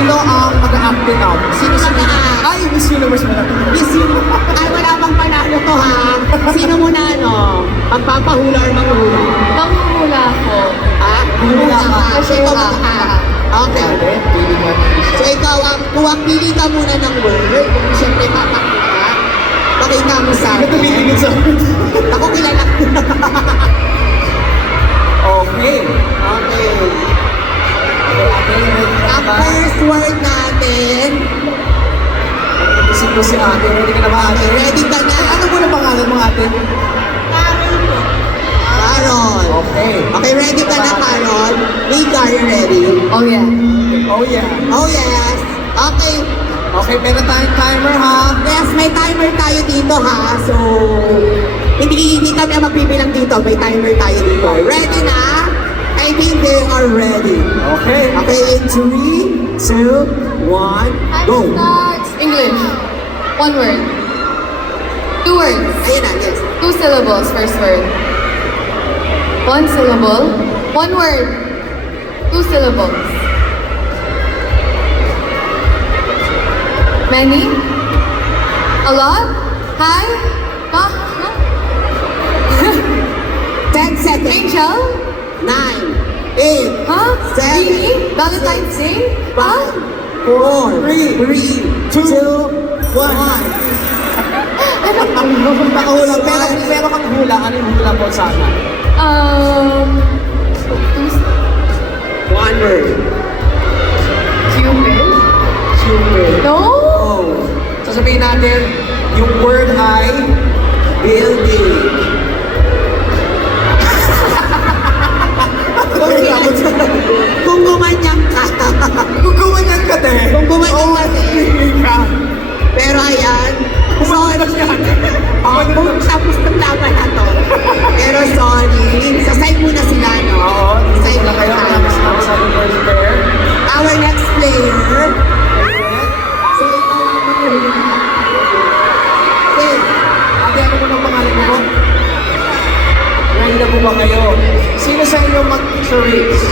Sino ang mag-acting out? Sino sino? Ay, Miss Universe mo na. Miss Universe. Ay, wala bang panalo to ha? Sino muna ano? Magpapahula or manghula? Manghula ko. Ha? Hula ka. Kasi ikaw muna. Okay. So ikaw, kung pili ka muna ng word, siyempre papakita. Pakita mo sa Sino akin. tumitingin sa akin? Ako kilala ko. Okay. Okay. Ang first word natin. Sino si ate? Ready ka na ba ate? Okay, ready ka na? Ano mo na pangalan mo ate? Carol. Okay. Okay, ready ka na, Carol? Mika, are you ready? Oh yeah. Oh yeah. Oh, yes. Okay. Okay, meron tayong timer ha. Yes, may timer tayo dito ha. So, hindi kami ang magbibilang dito. May timer tayo dito. Ready na? I think they are ready. Okay. Okay, in 3, 2, 1, go. Start. English. One word. Two words. Ayun na, yes. Two syllables. First word. One syllable. One word. Two syllables. Many? A lot? Hi? Huh? 10 seconds. Angel? 9, 8, Huh? 7, Really? Valentine's Day? Huh? 4, 3, 3, 2, 1. Pakahula. Pero kang hula. Ano yung hula po sana? One word. Cupid? Cupid. No? Oh. Sasabihin natin, yung word ay building. Kung gumanyang ka. Kung gumanyan ka din. Kung gumanyan ka din. hindi ka. Pero ayan, sorry. Kung tapos ng laban na to. Pero sorry, sasay muna sila, no? Oo. Sasay Dito na kayo. muna. Kasama sa ating first pair. Our next player. So, ikaw ang manghula. Okay. Ate, ano mo ng pangalan mo? Ready na po ba kayo? Sino sa inyo mag-charades?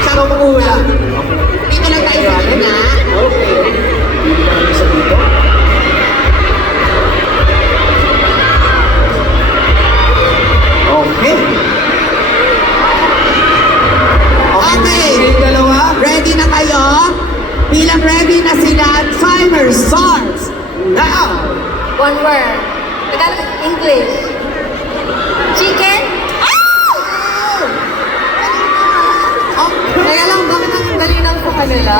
Siya ang manghula. Dito lang tayo sa gitna. Okay. Hindi na kami sa dito. Okay. Okay. Yung dalawa. Ready na kayo? Bilang ready na sila, timer starts now! One word. Tagalog, English. Chicken? Teka lang, bakit ang dali lang sa kanila?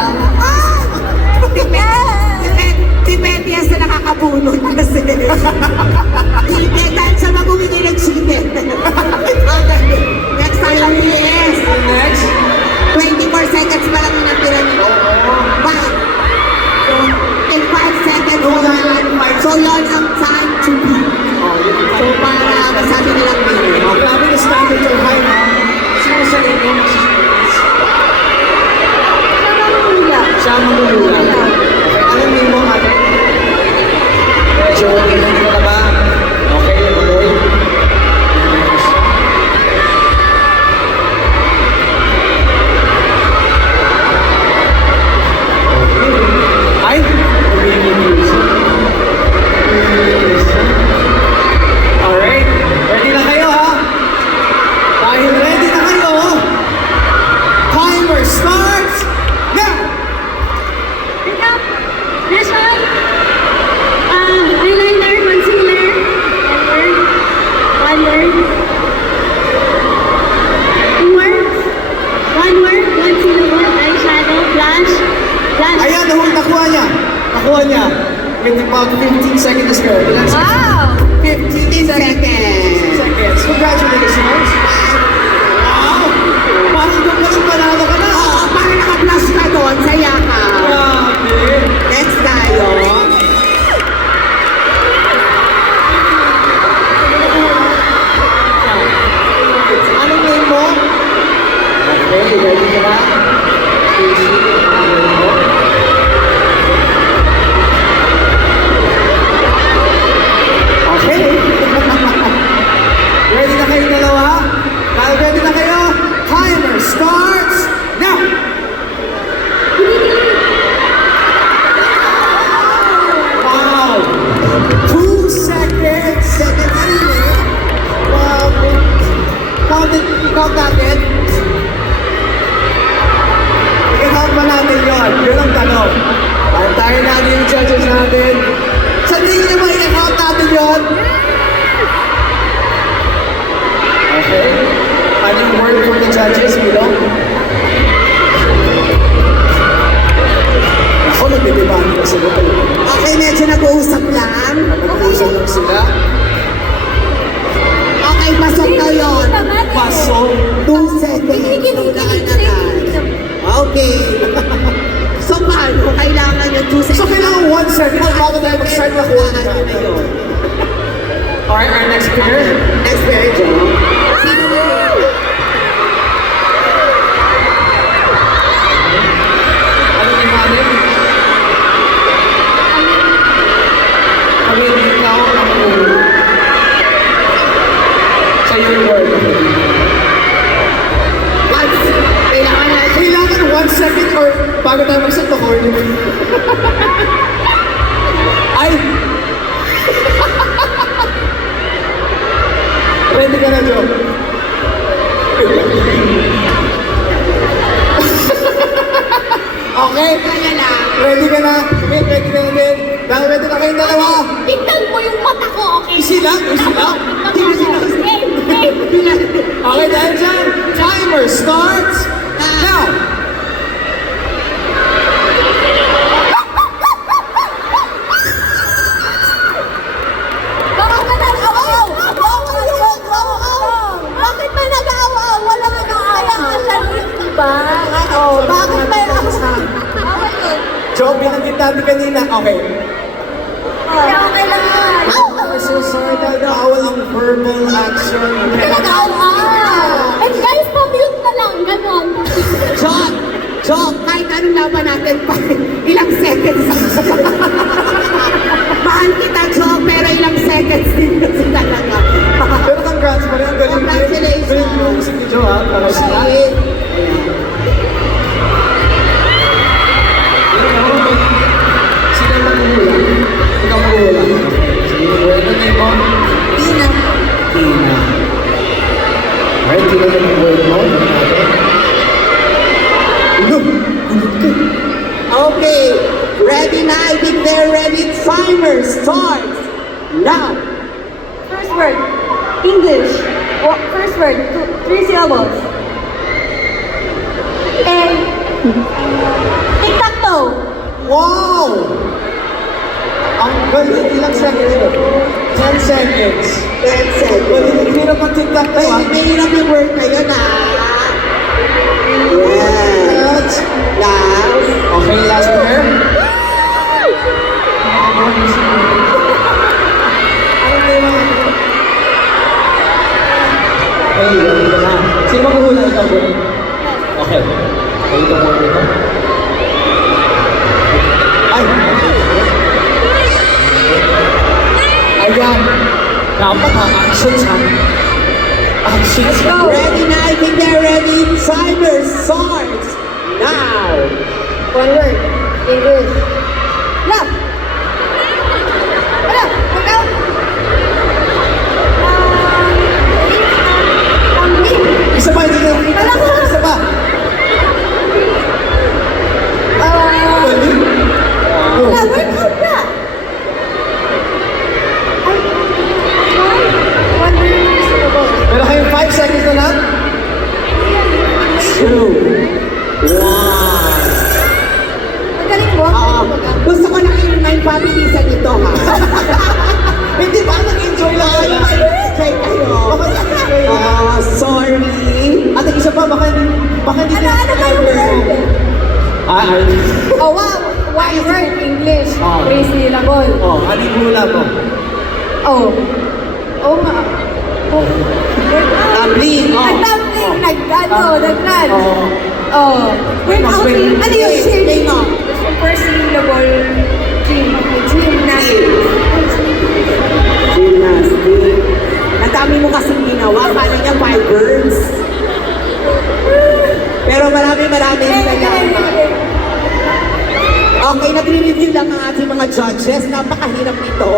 Depende yan sa nakakabunot kasi. Dahil sa mag-uwigi ng chicken. Okay. Next time is Next. 24 seconds pa lang yung natira nyo. But, so, in 5 seconds, so yun ang time to beat. So para masabi nilang winner. Grabe na standard yung high na. Sino sa inyo mag-charades? Siya ang maguhula. Okay, anong name mo ate? Medyo hindi ka ba? Okay, tuloy. Ay! Alright, ready na kayo ha? Dahil ready na kayo, timer starts now! This one, eyeliner, concealer, one word. Two words, one word, one syllable, eyeshadow, blush, blush. Ayan, nakuha niya. Nakuha niya. With about 15 seconds to go. Ilan seconds? Wow! 15 seconds. Seconds. Congratulations. Wow! Parang doon panalo ka na. Oo, para naka-plus ka doon, saya ka. Grabe. Next tayo. Anong name mo? Okay, ready ka na? Okay. Ready na kayo dalawa? Ready na kayo? Timer starts now! Hindi word from the judges, Milo? Ako, nagbibibahan na sila. Okay, medyo nag-uusap lang. Nag-uusap lang sila. Okay, pasok daw yun. Pasok. 2 seconds. Tandaan na tayo. Okay. So, paano? Kailangan yung 2 seconds. So, kailangan 1 second bago tayo mag-start na Kailangan kuha. nyo na yun. Alright, our next pair. Next pair, Joe. Sino mo? Ano yung namin? Kami, ikaw, ako. Sa your word. Once. Kailangan natin. Kailangan 1 second or bago tayo mag-set na coordinate. Ay! Ready ka na, Joe? Okay? Kaya lang. Ready ka na? Okay, ready ka na din. Dahil ready na kayong dalawa. Tignan mo yung mata ko, okay? Easy lang, easy lang. Game. Okay, dahil dyan, timer starts now. Bakit ka nag-awaw? Bakit ba nag-awaw? Wala ka nag-awaw. Diba? Bakit ba nag-awaw? Joe, binanggit natin kanina. Okay. Okay lang. So sorry, bawal ang verbal action. Nag-awaw. And guys, pa-mute na lang. Ganon. Joke, kahit anong laban natin pa, ilang seconds. Mahal kita, Joke, pero ilang seconds din kasi talaga. Pero congrats pa rin. Ang galing. Congratulations. Galing mo si Joe, ha? Para siya. Sino ang maguhula? Ikaw maguhula. Sige, maguhula. Ano name mo? Tina. Tina. Alright, Tina na yung word mo. Look! Okay, ready na. I think they're ready. Timer starts now. First word, English. First word, 3 syllables. And tic-tac-toe. Wow! Ang galing. Ilang seconds mo? 10 seconds. 10 seconds. Galing. Hirap ang tic-tac to, ha? May hirap yung word na yun, Yes. Last. Okay, last pair. Hey, ready ka na. Sino maghuhula? Ikaw, bro? Okay. Okay, ito mo ito. Ay! Ayan. Dapat ha, actions ha. Actions. Ready na. I think they're ready. Timer starts now. One word, English. Love. Ano? Mag-out. Isa pa, hindi na. Isa pa. Pwede? Go. Workout na. One word, syllable. Meron kayong 5 seconds na lang. 2, 1. Magaling mo. Gusto ko lang i-remind pabilisan ito, ha? Hindi ba? Nag-enjoy lang kayo. Try kayo. Baka nag-enjoy kayo. Sorry. At ang isa pa, baka hindi Ano kayo word? Ay. Oh, wow. One word, English. Oh. 3 syllable. Oh, anong hula mo? Oh. Oh, nga. Oh. Tumbling. Nag-tumbling, nag-run. Oh. Oh. Workout. Mas Ano yun? Explain mo. First syllable, gymnastics. Gymnastic. Ang dami mo kasing ginawa. Kala niya 5 words. Pero marami salamat. Okay, nagre-review lang ang ating mga judges. Napakahirap nito.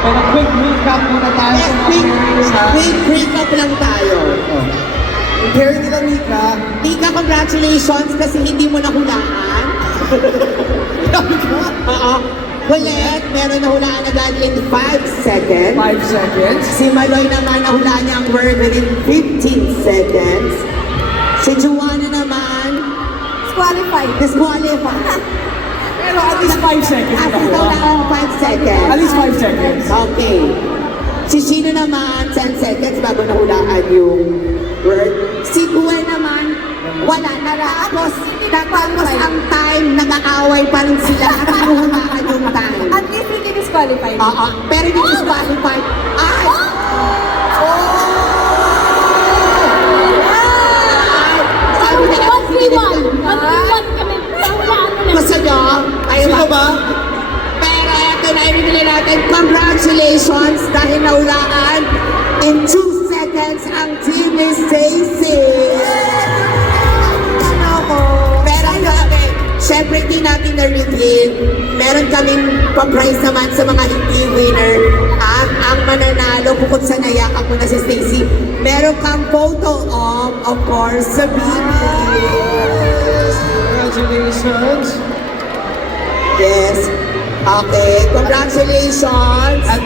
Pero quick recap muna tayo Yes, sa mga pairings ha. quick recap lang tayo. Yung pair nila Mika, Mika, congratulations kasi hindi mo nahulaan. Oo. Colette, meron nahulaan agad in 5 seconds. 5 seconds. Si Maloy naman nahulaan niya ang word within 15 seconds. Si Juana naman, disqualified. Pero at least 5 seconds At least nakuha. nahulaan 5 seconds. At least 5 seconds. Okay. Si Shino naman, 10 seconds bago nahulaan yung word. Si Gwen naman, wala na. Tapos ang time, nag-aaway pa rin sila at nahulaan yung time. At least hindi disqualified. Oo, pero hindi disqualified. Ay! Sabi na lang, sige, gusto nyo? Kayo Sino ba? Pero eto na, ibigay natin, congratulations dahil naulaan in 2 seconds ang team ni Stacy. Pero grabe, syempre hindi natin na-reveal. Meron kaming pa-prize naman sa mga hindi winner. Ang mananalo, bukod sa nayakap mo na si Stacy, meron kang photo of course, sa video. Congratulations. Yes. Okay, congratulations. At